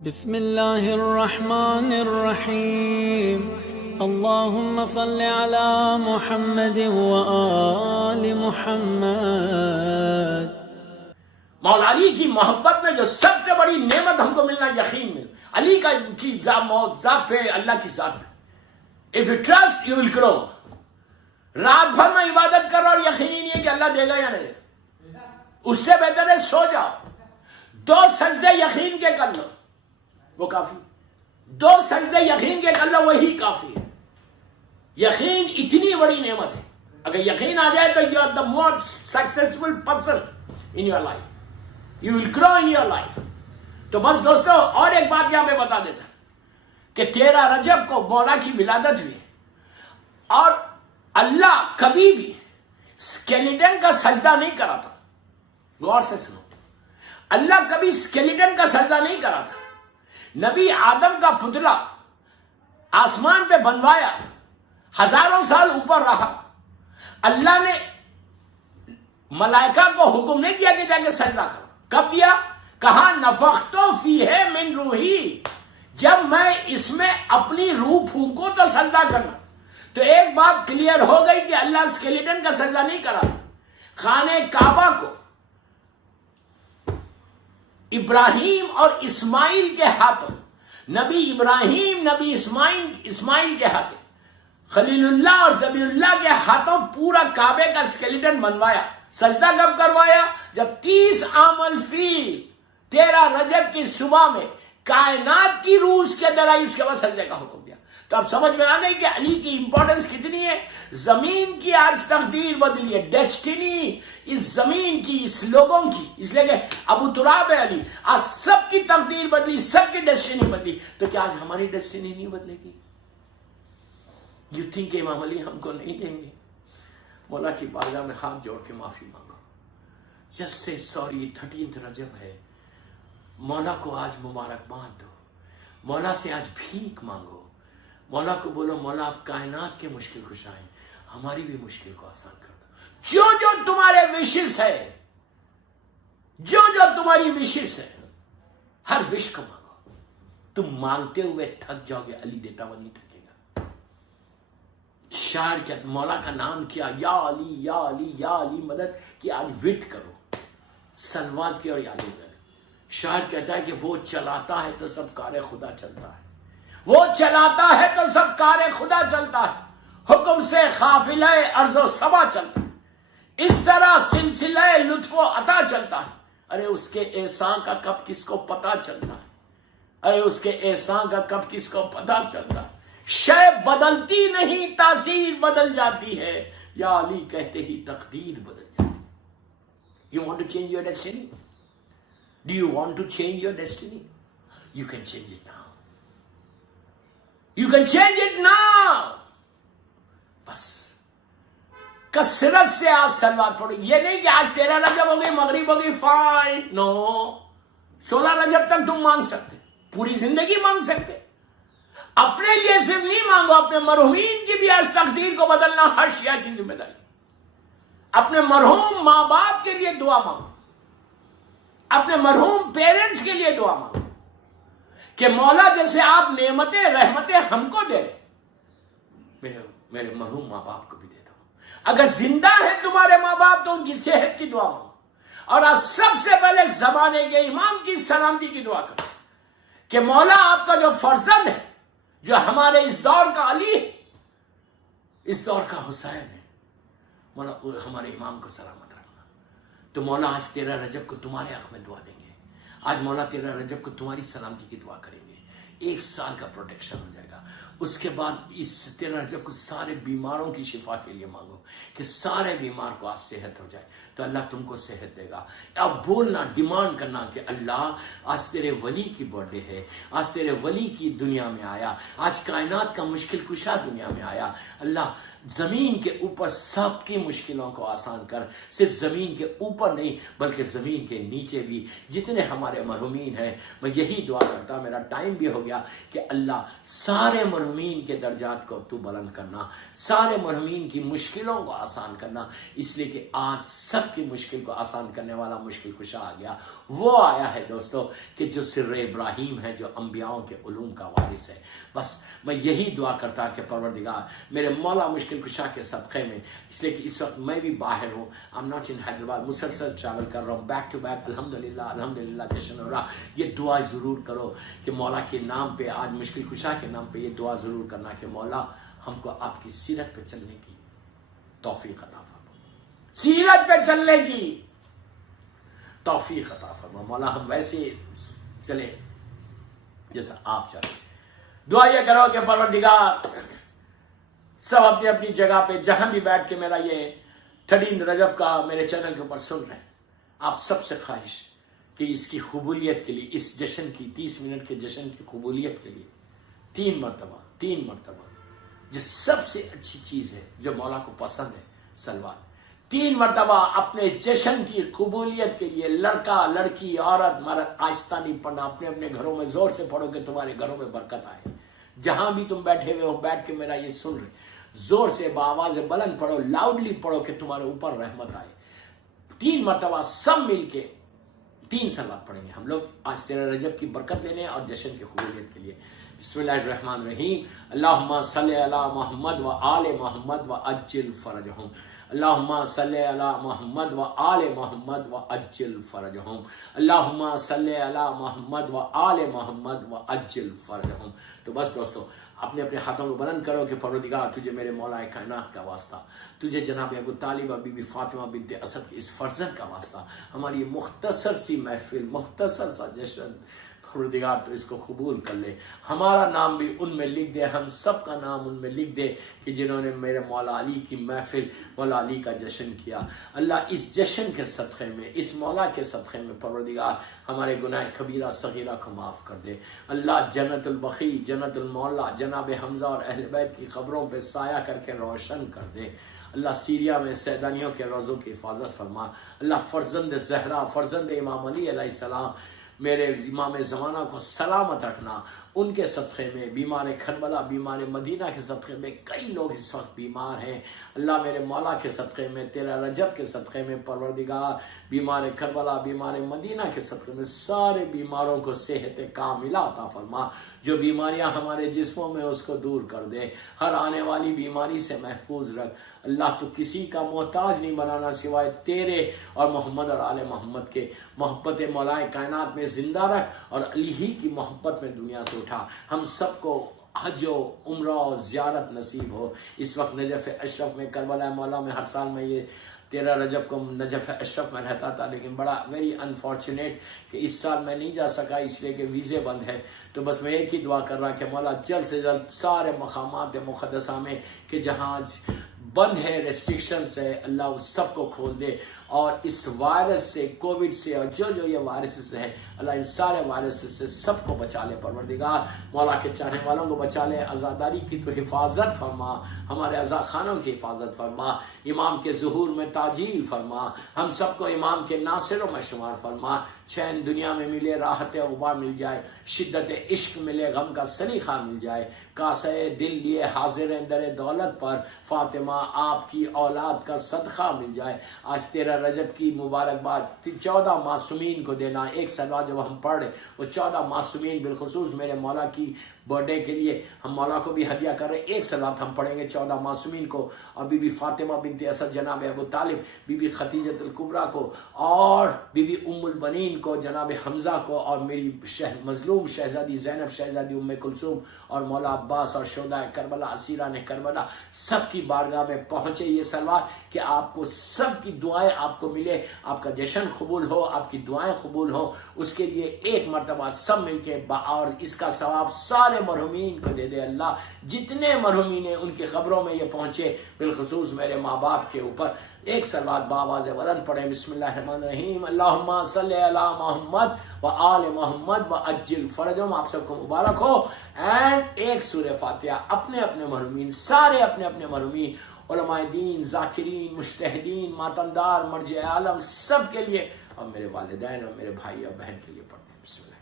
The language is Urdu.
بسم اللہ الرحمن الرحیم اللہم صل علی محمد وآل محمد۔ مولا علی کی محبت میں جو سب سے بڑی نعمت ہم کو ملنا یقین مل علی کا کی ذات پہ اللہ کی ذات پہ۔ If you trust you will grow۔ رات بھر میں عبادت کر رہا اور یقین ہی نہیں ہے کہ اللہ دے گا یا نہیں، اس سے بہتر ہے سو جاؤ، 2 سجدے یقین کے کر لو، وہ کافی۔ 2 سجدے یقین کے کر لو، وہی کافی ہے۔ یقین اتنی بڑی نعمت ہے، اگر یقین آ جائے تو you are the most successful person in your life. You will grow in your life. تو بس دوستو اور ایک بات یہاں پہ بتا دیتا کہ 13 رجب کو مولا کی ولادت ہوئی، اور اللہ کبھی بھی اسکیلیٹن کا سجدہ نہیں کرا تھا۔ غور سے سنو، اللہ کبھی اسکیلیٹن کا سجدہ نہیں کرا تھا۔ نبی آدم کا پتلا آسمان پہ بنوایا، ہزاروں سال اوپر رہا، اللہ نے ملائکہ کو حکم نہیں دیا کہ جا کے سجدہ کرو۔ کب دیا؟ کہا نفخت فیہ من روحی، جب میں اس میں اپنی روح پھونکوں تو سجدہ کرنا۔ تو ایک بات کلیئر ہو گئی کہ اللہ اسکیلیٹن کا سجدہ نہیں کرا۔ خانہ کعبہ کو ابراہیم اور اسماعیل کے ہاتھوں، نبی ابراہیم نبی اسماعیل کے ہاتھوں، خلیل اللہ اور ذبیح اللہ کے ہاتھوں پورا کعبے کا اسکیلیٹن بنوایا۔ سجدہ کب کروایا؟ جب 30 عام الفیل 13 رجب کی صبح میں کائنات کی روح اس کے اندر آئی، اس کے بعد سجدے کا حکم دیا۔ تو اب سمجھ میں آ گئی کہ علی کی امپورٹنس کتنی ہے۔ زمین کی آج تقدیر بدلی ہے، ڈیسٹینی اس زمین کی، اس لوگوں کی، اس لیے کہ ابو تراب ہے علی، آج سب کی تقدیر بدلی، سب کی ڈیسٹینی بدلی۔ تو کیا آج ہماری ڈیسٹینی نہیں بدلے گی؟ یو تھنک کہ امام علی ہم کو نہیں دیں گے؟ مولا کی بارگاہ میں ہاتھ جوڑ کے معافی مانگو، جس سے سوری 13 رجب ہے، مولا کو آج مبارکباد دو، مولا سے آج بھیک مانگو، مولا کو بولو مولا آپ کائنات کے مشکل کشا ہیں، ہماری بھی مشکل کو آسان کر دو۔ جو جو تمہارے وشز ہے، جو جو تمہاری وشز ہے، ہر وش کو مانگو۔ تم مانگتے ہوئے تھک جاؤ گے، علی دیتا ہوا نہیں تھکے گا۔ شاعر کہتا مولا کا نام کیا، یا علی یا علی یا علی مدد کی، آج ورد کرو، سلوات کی اور یاد رکھ۔ شاعر کہتا ہے کہ وہ چلاتا ہے تو سب کار خدا چلتا ہے، وہ چلاتا ہے تو سب کار خدا چلتا ہے، حکم سے قافلہ ارض و سما چلتا ہے، اس طرح سلسلہ لطف و عطا چلتا ہے۔ ارے اس کے احسان کا کب کس کو پتا چلتا ہے، ارے اس کے احسان کا کب کس کو پتا چلتا ہے۔ شے بدلتی نہیں، تاثیر بدل جاتی ہے، یا علی کہتے ہی تقدیر بدل جاتی ہے۔ You want to change your destiny? Do you want to change your destiny? You can change it now. You can change it now. بس کثرت سے آج سلوات پڑھو، یہ نہیں کہ آج 13 رجب ہو گئی، مغرب ہو گئی، فائن، نو، 16 رجب تک تم مانگ سکتے، پوری زندگی مانگ سکتے۔ اپنے لیے صرف نہیں مانگو، اپنے مرحومین کی بھی آج تقدیر کو بدلنا ہر شیعہ کی ذمہ داری۔ اپنے مرحوم ماں باپ کے لیے دعا مانگو، اپنے مرحوم پیرنٹس کے لیے دعا مانگو کہ مولا جیسے آپ نعمتیں رحمتیں ہم کو دے رہے، میرے مرحوم ماں باپ کو بھی دے دو۔ اگر زندہ ہے تمہارے ماں باپ تو ان کی صحت کی دعا مانگو، اور آج سب سے پہلے زمانے کے امام کی سلامتی کی دعا کرو کہ مولا آپ کا جو فرزند ہے، جو ہمارے اس دور کا علی ہے، اس دور کا حسین ہے، مولا ہمارے امام کو سلامت رکھنا۔ تو مولا آج 13 رجب کو تمہارے حق میں دعا دیں گے، آج مولا 13 رجب کو تمہاری سلامتی کی دعا کریں گے، 1 سال کا پروٹیکشن ہو جائے گا۔ اس کے بعد اس 13 رجب کو سارے بیماروں کی شفا کے لیے مانگو کہ سارے بیمار کو آج صحت ہو جائے، تو اللہ تم کو صحت دے گا۔ اب بولنا، ڈیمانڈ کرنا کہ اللہ آج تیرے ولی کی برتھ ڈے ہے، آج تیرے ولی کی دنیا میں آیا، آج کائنات کا مشکل کشا دنیا میں آیا، اللہ زمین کے اوپر سب کی مشکلوں کو آسان کر، صرف زمین کے اوپر نہیں بلکہ زمین کے نیچے بھی جتنے ہمارے مرحومین ہیں، میں یہی دعا کرتا، میرا ٹائم بھی ہو گیا، کہ اللہ سارے مرحومین کے درجات کو تو بلند کرنا، سارے مرحومین کی مشکلوں کو آسان کرنا، اس لیے کہ آج سب سب کی مشکل کو آسان کرنے والا مشکل کشا آ گیا. وہ آیا ہے دوستو کہ جو سر ابراہیم ہے, جو انبیاؤں کے علوم کا وارث ہے. بس میں یہی دعا کرتا کہ پروردگار میرے مولا مشکل کشا کے صدقے میں, اس لیے کہ اس وقت میں بھی باہر ہوں, I am not in Hyderabad, مسلسل ٹریول کر رہا ہوں, بیک ٹو بیک, الحمدللہ جشن ہو رہا. یہ دعا ضرور کرو کہ مولا کے نام پہ, آج مشکل کشا کے نام پہ یہ دعا ضرور کرنا کہ مولا ہم کو آپ کی سیرت پہ چلنے کی توفیق عطا فرما, سیرت پہ چلنے کی توفیق عطا فرما. مولا ہم ویسے چلے جیسا آپ چلے. دعا یہ کرو کہ پروردگار سب اپنی اپنی جگہ پہ جہاں بھی بیٹھ کے میرا یہ 13 رجب کا میرے چینل کے اوپر سن رہے ہیں, آپ سب سے خواہش کہ اس کی قبولیت کے لیے, اس جشن کی 30 منٹ کے جشن کی قبولیت کے لیے 3 مرتبہ جو سب سے اچھی چیز ہے, جو مولا کو پسند ہے, سلوات 3 مرتبہ اپنے جشن کی قبولیت کے لیے, لڑکا لڑکی عورت مرد, آہستہ نہیں پڑھنا, اپنے اپنے گھروں میں زور سے پڑھو کہ تمہارے گھروں میں برکت آئے. جہاں بھی تم بیٹھے ہوئے ہو, بیٹھ کے میرا یہ سن رہے, زور سے بآواز بلند پڑھو, لاؤڈلی پڑھو کہ تمہارے اوپر رحمت آئے. 3 مرتبہ سب مل کے 3 سلوات پڑھیں گے ہم لوگ آج 13 رجب کی برکت لینے اور جشن کی قبولیت کے لیے. بسم اللہ الرحمن الرحیم. اللہم صلی علی محمد و آل محمد و عجل فرجہم. اللہم صلی علی محمد و آل محمد و عجل فرجہم. اللہم صلی علی محمد و آل محمد و عجل فرجہم. تو بس دوستو اپنے اپنے ہاتھوں کو بلند کرو کہ پروردگار تجھے میرے مولا کائنات کا واسطہ, تجھے جناب ابو طالب اور بی بی فاطمہ بنت اسد کی اس فرزند کا واسطہ, ہماری مختصر سی محفل, مختصر سا جشن, پروردگار تو اس کو قبول کر لے. ہمارا نام بھی ان میں لکھ دے, ہم سب کا نام ان میں لکھ دے کہ جنہوں نے میرے مولا علی کی محفل, مولا علی کا جشن کیا. اللہ اس جشن کے صدقے میں, اس مولا کے صدقے میں پروردگار ہمارے گناہ کبیرہ صغیرہ کو معاف کر دے. اللہ جنت البقیع, جنت المولا, جناب حمزہ اور اہل بیت کی قبروں پہ سایہ کر کے روشن کر دے. اللہ سیریا میں سیدانیوں کے روزوں کی حفاظت فرما. اللہ فرزند زہرا, فرزند امام علی علیہ السلام, میرے امام زمانہ کو سلامت رکھنا. ان کے صدقے میں بیمار کربلا, بیمار مدینہ کے صدقے میں, کئی لوگ اس وقت بیمار ہیں. اللہ میرے مولا کے صدقے میں, 13 رجب کے صدقے میں پروردگار بیمار کربلا, بیمار مدینہ کے صدقے میں سارے بیماروں کو صحت کاملہ عطا فرما. جو بیماریاں ہمارے جسموں میں اس کو دور کر دے, ہر آنے والی بیماری سے محفوظ رکھ. اللہ تو کسی کا محتاج نہیں بنانا سوائے تیرے اور محمد اور آل محمد کے. محبت مولا کائنات میں زندہ رکھ اور علی ہی کی محبت میں دنیا سے اٹھا. ہم سب کو حج و عمرہ و زیارت نصیب ہو. اس وقت نجف اشرف میں, کربلا مولا میں, ہر سال میں یہ 13 رجب کو نجف اشرف میں رہتا تھا, لیکن بڑا ویری انفارچونیٹ کہ اس سال میں نہیں جا سکا, اس لیے کہ ویزے بند ہے. تو بس میں ایک ہی دعا کر رہا کہ مولا جلد سے جلد سارے مقامات مقدسہ میں کہ جہاں بند ہے, ریسٹرکشنس ہے, اللہ اس سب کو کھول دے. اور اس وائرس سے, کووڈ سے, اور جو یہ وائرسز ہیں, اللہ ان سارے وائرسز سے سب کو بچا لے. پروردگار مولا کے چاہنے والوں کو بچا لے. عزاداری کی تو حفاظت فرما, ہمارے عزا خانوں کی حفاظت فرما, امام کے ظہور میں تاجیل فرما, ہم سب کو امام کے ناصروں میں شمار فرما. چین دنیا میں ملے, راحت غبار مل جائے, شدت عشق ملے, غم کا سلیقہ مل جائے. کاسہ دل لیے حاضر در دولت پر, فاطمہ آپ کی اولاد کا صدقہ مل جائے. آج 13 رجب کی مبارکباد 14 معصومین کو دینا. ایک سلوات جب ہم پڑھ رہے, وہ 14 معصومین بالخصوص میرے مولا کی برتھ ڈے کے لیے ہم مولا کو بھی ہدیہ کر رہے ہیں. ایک سلوات ہم پڑھیں گے 14 معصومین کو, اور بی بی فاطمہ بنت اسد, جناب ابو طالب, بی بی خدیجۃ الکبریٰ کو, اور بی بی ام البنین کو, جناب حمزہ کو, اور میری مظلوم شہزادی زینب, شہزادی ام کلثوم, اور مولا عباس, اور شہداء کربلا, اسیران کربلا, سب کی بارگاہ میں پہنچے یہ سلوات کہ آپ کو سب کی دعائیں آپ کو ملے, آپ کا جشن قبول ہو, آپ کی دعائیں قبول ہو. اس کے لیے ایک مرتبہ سب مل کے, اور اس کا ثواب سارے مرحومین کو دے دے. اللہ جتنے مرحومین ہیں ان کی خبروں میں یہ پہنچے, بالخصوص میرے ماں باپ کے اوپر. ایک سلوات بآواز بلند پڑھیں. بسم اللہ الرحمن الرحیم. اللہم صلی علی محمد و آل محمد و عجل فرجہم. آپ سب کو مبارک ہو. اینڈ ایک سورہ فاتحہ اپنے اپنے مرحومین, سارے اپنے اپنے مرحومین, علماء دین, ذاکرین, مجتہدین, ماتمدار, مرجع عالم, سب کے لیے, اور میرے والدین اور میرے بھائی اور بہن کے لیے پڑھتے ہیں. بسم اللہ.